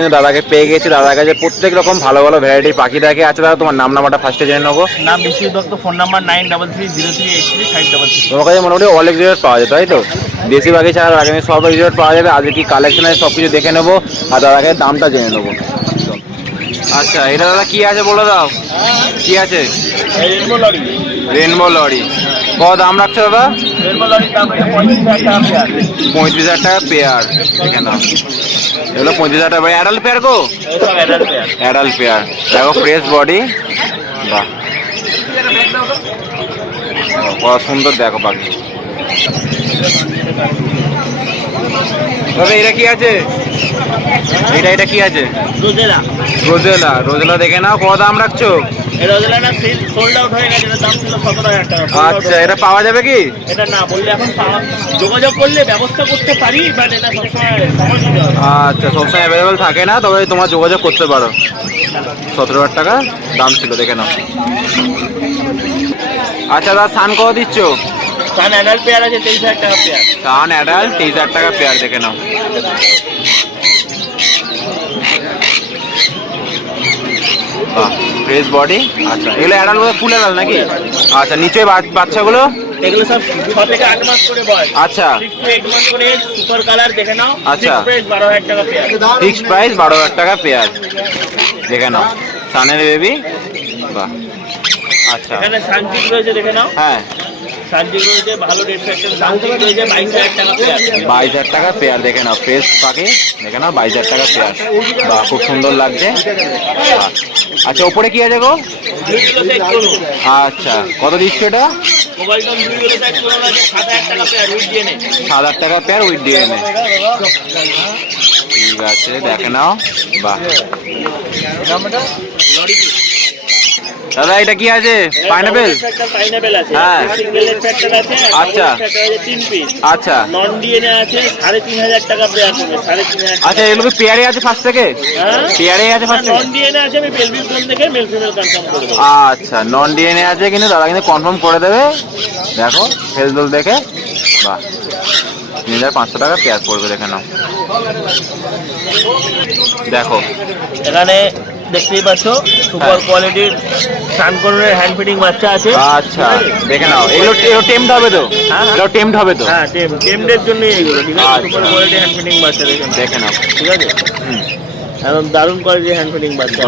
মধ্যে দাদাকে পেয়ে গেছি। দাদার কাছে প্রত্যেক রকম ভালো ভালো ভ্যারাইটি পাখি থাকে আচ্ছা দাদা তোমার নাম নাম্বারটা ফার্স্টে জেনে নেব। নাম Biswajit Dutta phone number nine double three zero three eight three five double three তোমার কাছে মোটামুটি অল এক্সিট পাওয়া যায় তাই তো? দেশি পাখি ছাড়া আগামী সব এক্সিট পাওয়া যাবে। আজকে কি কালেকশন আছে সব কিছু দেখে নেব। আর দাদাকে দামটা জেনে নেব। আচ্ছা এটা দাদা কি আছে বলে দাও? কি আছে? রেনবো লরি রেনবো লরি কত দাম রাখছো দাদা? দাম পঁয়ত্রিশ হাজার টাকা পেয়ার পঁয়ত্রিশ হাজার টাকা পেয়ার দেখে নাও। এগুলো পঁচিশ হাজার টাকা। অ্যাডাল্ট পেয়ার গো? অ্যাডাল্ট পেয়ার দেখো ফ্রেশ বডি বাহ। কত সুন্দর দেখো পাখি। দাদা এটা কি আছে? এটা এটা কি আছে? রোজেলা। রোজেলা রোজেলা দেখে নাও কত দাম রাখছো? আচ্ছা এটা পাওয়া যাবে কি? এটা না বললে এখন যোগাযোগ করলে ব্যবস্থা করতে পারি বাট এটা আচ্ছা সবসময় অ্যাভেলেবেল থাকে না তবে তোমরা যোগাযোগ করতে পারো। সতেরো হাজার টাকা দাম ছিল দেখে নাও। আচ্ছা দাদা সান কত দিচ্ছ? কারণ অ্যাডাল্ট পেয়ার আছে তেইশ হাজার টাকা পেয়ার সান অ্যাডাল্ট তেইশ হাজার টাকা পেয়ার দেখে নাও। ফ্রেশ বডি আচ্ছা এগুলো অ্যাডাল্ট বলতে ফুল অ্যাডাল্ট নাকি? আচ্ছা নিচে বাচ্চাগুলো? এগুলো সব ছ থেকে আট মাস করে বয়স। আচ্ছা। সিক্স মাস করে সুপার কালার দেখে নাও। আচ্ছা। বারো হাজার টাকা পেয়ার ফিক্সড প্রাইস বারো হাজার টাকা পেয়ার দেখে নাও। সানের বেবি বাহ। আচ্ছা। এখানে সানজিক রয়েছে দেখে নাও। হ্যাঁ। ভালো রেট বাইশ হাজার টাকা পেয়ার দেখে নাও ফ্রেশ পাখি দেখে নাও বাইশ হাজার টাকা পেয়ার বাহ খুব সুন্দর লাগছে। আচ্ছা ওপরে কি আছে গো? আচ্ছা কত দিচ্ছ এটা? সাত হাজার টাকা পেয়ার উইথ ডিএনএ ঠিক আছে দেখে নাও। বাহ। দাদা এটা কি আছে? পাইনাপেল পাইনাপেল আছে। হ্যাঁ। সিঙ্গেল ফ্যাক্টর আছে আচ্ছা। তিন পিস আচ্ছা। নন ডিএনএ আছে সাড়ে তিন হাজার টাকা পেয়ার পড়বে সাড়ে তিন হাজার আচ্ছা এগুলো কি পেয়ারে আছে ফার্স্ট থেকে? হ্যাঁ। পেয়ারে আছে ফার্স্ট নন থেকে? ডিএনএ আছে আমি বেলভিস ফোন থেকে মেল ফিমেল কনফার্ম করে দেবো। আচ্ছা নন ডিএনএ আছে কিন্তু দাদা কিন্তু কনফার্ম করে দেবে। দেখো হেলদোল দেখে। বাহ। তিন হাজার পাঁচশো টাকা পেয়ার পড়বে দেখে নাও। দেখো। এখানে দেখতেই পাচ্ছ সুপার হ্যাঁ। কোয়ালিটির সানকনের হ্যান্ড ফিটিং বাচ্চা আছে আচ্ছা দেখে নাও এগুলো এগুলো টেমড হবে তো হ্যাঁ, হ্যাঁ। এগুলো টেমড হবে তো হ্যাঁ টেম টেমডের জন্য এইগুলো ঠিক আছে আচ্ছা। সুপার কোয়ালিটি হ্যান্ড ফিটিং বাচ্চা দেখে নাও। দেখে নাও ঠিক আছে হুম একদম দারুণ কোয়ালিটির হ্যান্ড ফিটিং বাচ্চা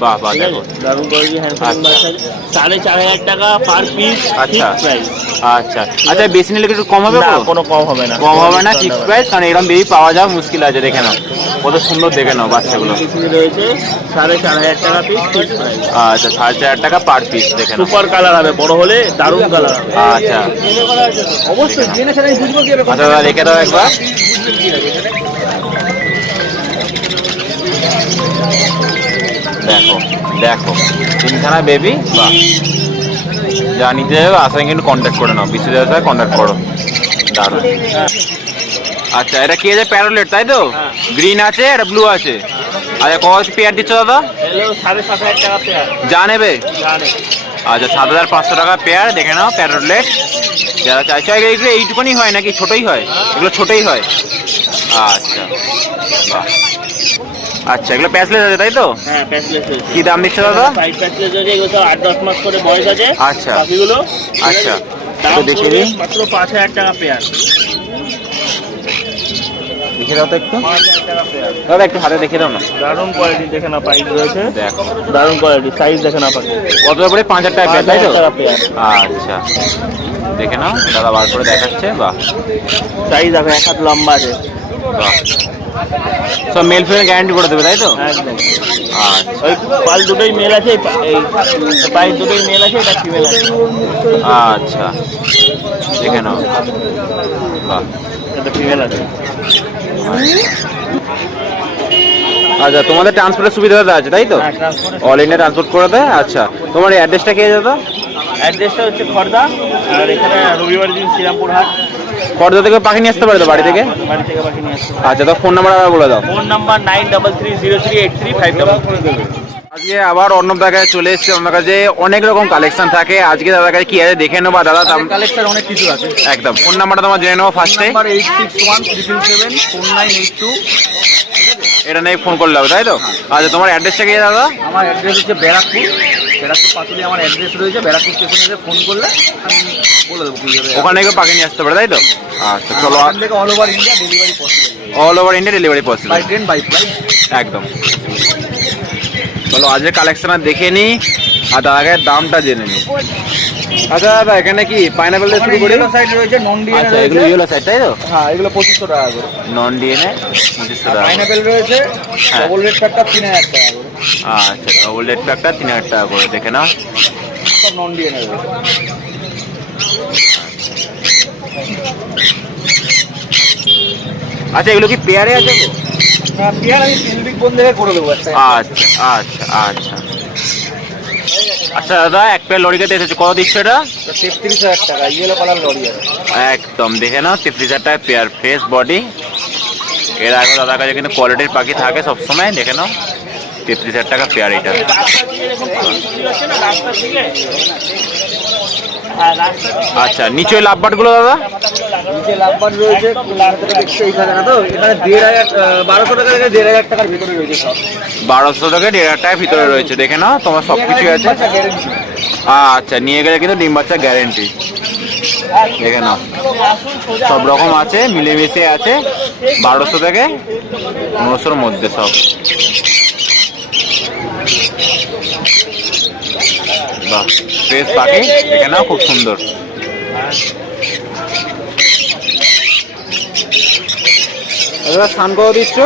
বাহ। বাহ দেখো দারুণ কোয়ালিটির হ্যান্ড ফিটিং আচ্ছা। বাচ্চা আছে। সাড়ে চার হাজার টাকা পার পিস আচ্ছা। প্রাইস আচ্ছা আচ্ছা বেশি নিলে কিছু কম হবে না কোনো কম হবে না। কম হবে না ফিক্স প্রাইস কারণ এরকম বেবি পাওয়া যাওয়া মুশকিল আছে দেখে নাও। কত সুন্দর দেখে নাও বাচ্চাগুলো। রয়েছে সাড়ে চার হাজার টাকা পিস আচ্ছা সাড়ে চার হাজার টাকা পার পিস দেখে নাও। সুপার কালার হবে বড় হলে দারুণ কালার আচ্ছা। অবশ্যই জেনে বুঝব কি আচ্ছা রেখে দাও একবার। দেখো দেখো। তিনখানা বেবি বাহ। যা নিতে যাবে আসায় কিন্তু কন্ট্যাক্ট করে নাও। বিশ্বজিৎ সাথে কন্ট্যাক্ট করো। দারুণ। আচ্ছা এটা কি আছে? প্যারোলেট তাই তো? হ্যাঁ। গ্রিন আছে এটা ব্লু আছে। আচ্ছা কত পেয়ার দিচ্ছ দাদা? যা নেবে? আচ্ছা সাত হাজার পাঁচশো টাকা পেয়ার দেখে নাও প্যারোলেট যারা চাইছে এগুলো এইটুকুনি হয় নাকি? ছোটোই হয়? এগুলো ছোটোই হয়। আচ্ছা বাহ। আচ্ছা এগুলো প্যাসলেস আছে তাই তো? হ্যাঁ কি দাম দিচ্ছে দাদা? প্যাসলেস হয়েছে এগুলো আট দশ মাস করে বয়স আছে। আচ্ছা। ঠিক আচ্ছা। আছে? দেখিয়ে পড়বে দিন। মাত্র পাঁচ হাজার টাকা পেয়ার। দেখে দাও তো একটু। দাদা একটু হাতে দেখে দাও না। দারুণ কোয়ালিটি দেখে না পাইপ রয়েছে। দারুণ কোয়ালিটি সাইজ দেখে না পাখি কত করে পাঁচ হাজার টাকা পেয়ার তাই তো? আচ্ছা। দেখে নাও দাদা বার করে দেখাচ্ছে বাহ। সাইজ দেখো এক হাত লম্বা আছে। বাহ। সব মেল ফিমেল গ্যারান্টি করে দেবে তাই তো একদম ওই পাল দুটোই মেল আছে এই পা- দুটোই মেল আছে এটা ফিমেল আছে আচ্ছা দেখে নাও বাহ এটা ফিমেল আছে আচ্ছা তোমাদের ট্রান্সপোর্টের সুবিধা আছে তাই তো ট্রান্সপোর্ট অল ইন্ডিয়া ট্রান্সপোর্ট করে দেয় আচ্ছা তোমার অ্যাড্রেসটা কে দাদা অ্যাড্রেসটা হচ্ছে খর্দা আর এখানে রবিবার দিন শ্রীরামপুর হাট খড়দা থেকে পাখি নিয়ে আসতে পারে তো বাড়ি থেকে? বাড়ি থেকে বাকি নিয়ে আসতে আচ্ছা তো ফোন নাম্বার আবার বলে দাও। Phone number nine double three zero three eight three five double আজকে আবার অন্য কাছে চলে এসেছে। আমার কাছে অনেক রকম কালেকশন থাকে। আজকে দাদার কাছে কি আছে দেখে নেব। আর দাদা দাম কালেকশন অনেক কিছু আছে। একদম। ফোন নাম্বারটা তোমার জেনে নেব ফার্স্টে number eight six one triple seven four nine eight two এটা নিয়ে ফোন করলে হবে তাই তো? আচ্ছা তোমার অ্যাড্রেসটা কি দাদা? আমার অ্যাড্রেস হচ্ছে ব্যারাকপুর। ব্যারাকপুর পাতুলি আমার অ্যাড্রেস রয়েছে ব্যারাকপুর স্টেশনে ফোন করলে আমি বলে দেবো কীভাবে ওখানে গিয়ে পাখি নিয়ে আসতে পারে তাই তো? আচ্ছা চলো ওখান থেকে all over India delivery possible all over India delivery possible by train by flight একদম। চলো আজকে কালেকশন দেখে নিই আর দাদাকে দামটা জেনে নিই আচ্ছা দাদা এখানে কি পাইনাপেল দিয়ে শুরু করি? সাইড রয়েছে নন ডিএনএ আচ্ছা এগুলো রয়েছে ইয়েলো সাইড তাই তো? হ্যাঁ এগুলো পঁচিশশো টাকা করে। নন ডিএনএ পঁচিশশো টাকা। পাইনাপেল রয়েছে হ্যাঁ। ডবল রেড হাজার টাকা করে। আচ্ছা ডবল রেড প্যাকটা তিন হাজার টাকা করে দেখে না নন ডিএনএ রয়েছে আচ্ছা এগুলো কি পেয়ারে আছে? গো আমি পিলবিক বোন করে দেবো আচ্ছা আচ্ছা আচ্ছা। আচ্ছা দাদা এক এসেছে কত দিচ্ছে এটা? তেত্রিশ হাজার টাকা ইয়েলো কালার লরি একদম দেখে নাও তেত্রিশ হাজার টাকা পেয়ার ফ্রেশ বডি। এর আগে দাদার কাছে কিন্তু কোয়ালিটির পাখি থাকে সবসময় দেখে নাও। তেত্রিশ হাজার টাকা পেয়ার এটা। আচ্ছা নিচে লাভবাটগুলো দাদা? নিচে লাভবান রয়েছে বারোশো টাকা থেকে দেড় হাজার টাকার ভিতরে রয়েছে সব। বারোশো থেকে দেড় হাজার টাকার ভিতরে রয়েছে দেখে নাও তোমার সব কিছুই আছে। আচ্ছা নিয়ে গেলে কিন্তু ডিম বাচ্চা গ্যারেন্টি দেখে নাও সব রকম আছে মিলেমিশে আছে বারোশো থেকে পনেরোশোর মধ্যে সব। ফ্রেশ পাখি দেখে নাও খুব সুন্দর। দাদা সান কত দিচ্ছ?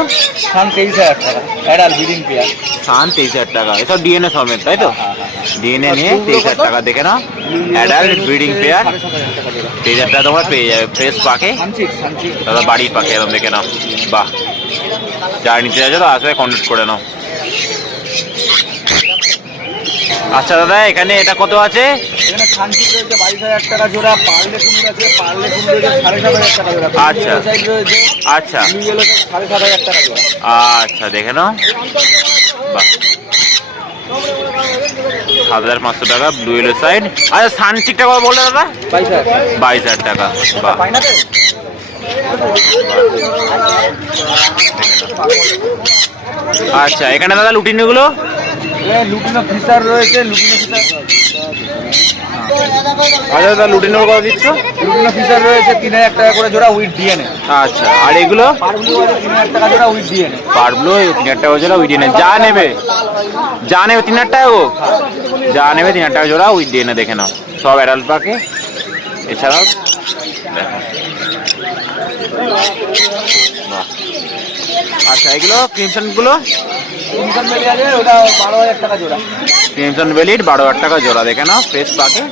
সান তেইশ হাজার টাকা অ্যাডাল ব্রিডিং পেয়ার সান তেইশ হাজার টাকা এসব ডিএনএ সমেত তাই তো? ডিএনএ নিয়ে তেইশ হাজার টাকা দেখে নাও অ্যাডাল্ট ব্রিডিং পেয়ার হাজার টাকা তেইশ হাজার টাকা তোমার পেয়ে যাবে ফ্রেশ পাখি দাদা বাড়ির পাখি এরকম দেখে নাও। বাহ। যার নিতে আছে তো আসবে কন্ট্যাক্ট করে নাও। আচ্ছা দাদা এখানে এটা কত আছে? এখানে সানচিক রয়েছে বাইশ হাজার টাকা জোড়া পার্লে কুমির আছে পার্লে কুমির রয়েছে সাড়ে সাত হাজার টাকা জোড়া। আচ্ছা। আচ্ছা। সাড়ে সাত হাজার টাকা জোড়া। আচ্ছা দেখে নাও। বাহ। সাত হাজার পাঁচশো টাকা ব্লু এলো সাইড আচ্ছা সানচিকটা কত বললে দাদা? বাইশ হাজার। টাকা বাহ। আচ্ছা এখানে দাদা লুটিনিগুলো? লুটিনো ফিসার রয়েছে লুটিনো ফিসার আচ্ছা দাদা লুটিনোর কত দিচ্ছ? লুটিনো ফিসার রয়েছে তিন হাজার টাকা করে জোড়া উইথ ডিএনএ আচ্ছা আর এগুলো? তিন হাজার টাকা জোড়া উইথ ডিএনএ পারবলো তিন হাজার টাকা জোড়া উইথ ডিএনএ যা নেবে যা নেবে তিন হাজার টাকা গো যা নেবে তিন হাজার টাকা জোড়া উইথ ডিএনএ দেখে নাও। সব অ্যাডাল্ট পাকে এছাড়াও আচ্ছা এগুলো ক্রিমসনগুলো ইনকাম বেরিয়ে আছে ওটা বারো হাজার টাকা জোড়া। ক্রিমসন বেলির বারো হাজার টাকা জোড়া দেখে নাও ফ্রেশ পাকে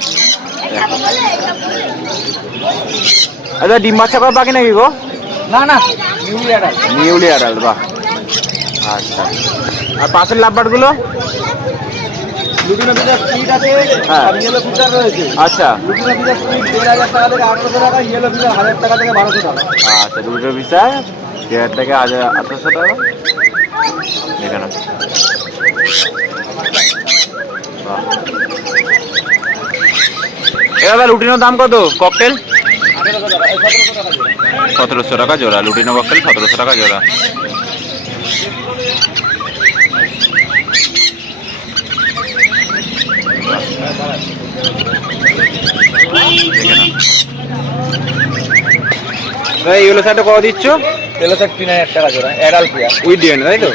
আচ্ছা ডিম বাচ্চা পাখি নাকি গো? না না নিউলি অ্যাডাল নিউলি অ্যাডাল্ট বাহ। আচ্ছা। আর পাশের লাভবারগুলো লুটিনো স্পিড আছে হ্যাঁ। আর ইয়েলো ফিসার রয়েছে। আচ্ছা। লুটিনো ফিসার স্পিড দেড় হাজার টাকা থেকে আঠারোশো টাকা ইয়েলো ফিসার হাজার টাকা থেকে বারোশো টাকা। আচ্ছা দুটো ভিসা দেড় থেকে হাজার আঠারোশো টাকা। বাহ। লুটিনোর দাম কত? ককটেল? সতেরোশো টাকা জোড়া। লুটিনো ককটেল, সতেরোশো টাকা জোড়া। এইগুলো সাইডে কত দিচ্ছ? তেলো স্যার তিন হাজার টাকা জোড়া অ্যাডাল পেয়ার উইথ ডিএন তাই তো?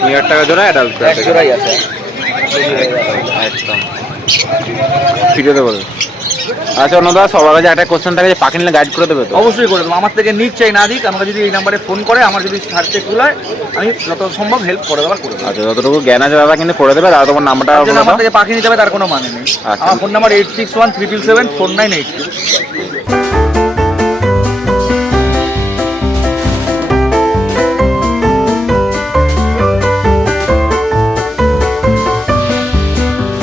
তিন হাজার টাকা জোড়া অ্যাডাল্ট এক জোড়াই আছে। একদম। ভিডিওতে বলবে আচ্ছা অন্যদা সবার কাছে একটা কোশ্চেন থাকে যে পাখি নিলে গাইড করে দেবে তো? অবশ্যই করে দেবো। আমার থেকে নিক চাই না দিক আমাকে যদি এই নাম্বারে ফোন করে আমার যদি সার্চে খুলায় আমি যত সম্ভব হেল্প করে দেওয়ার করে দেবো। আচ্ছা যতটুকু জ্ঞান আছে দাদা কিন্তু করে দেবে দাদা তোমার নাম্বারটা আমার থেকে পাখি নিতে হবে তার কোনো মানে নেই। আচ্ছা। আমার phone number eight six one triple seven four nine eight